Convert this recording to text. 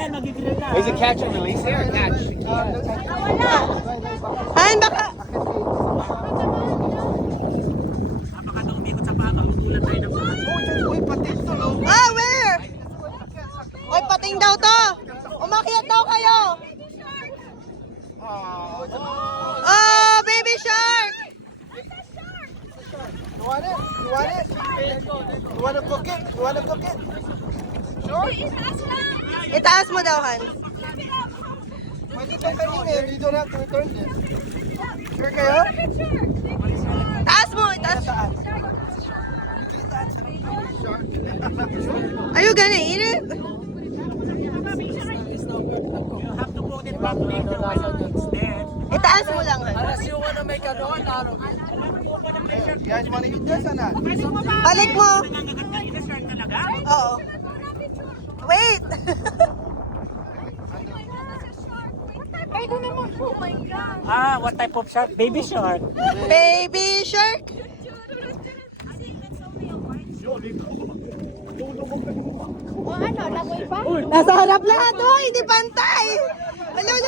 yan, magigrill na. Is it catch and release here? Catch. Han, baka. Napakadong ikot sa paa, magugulat tayo ng paa. Ah, where? Oy, pating daw to. Umakyat daw kayo. Oh, baby shark. You want it? You want it? You want to cook it? You want to cook it? Itaas mo daw, Han. Pwede ka kanina. You don't have to return it. Sure kayo? Taas mo, itaas. Are you gonna eat it? You have to put it back later when it's dead. Itaas mo lang, Han. Unless you want to make a dough out of it. You guys want to eat this or not? Balik mo. Nangangagat ka ina, shark talaga? Oo. Wait. What type of shark? Baby shark. Baby shark. Nasa harap lahat, oh, hindi pantay. Hello,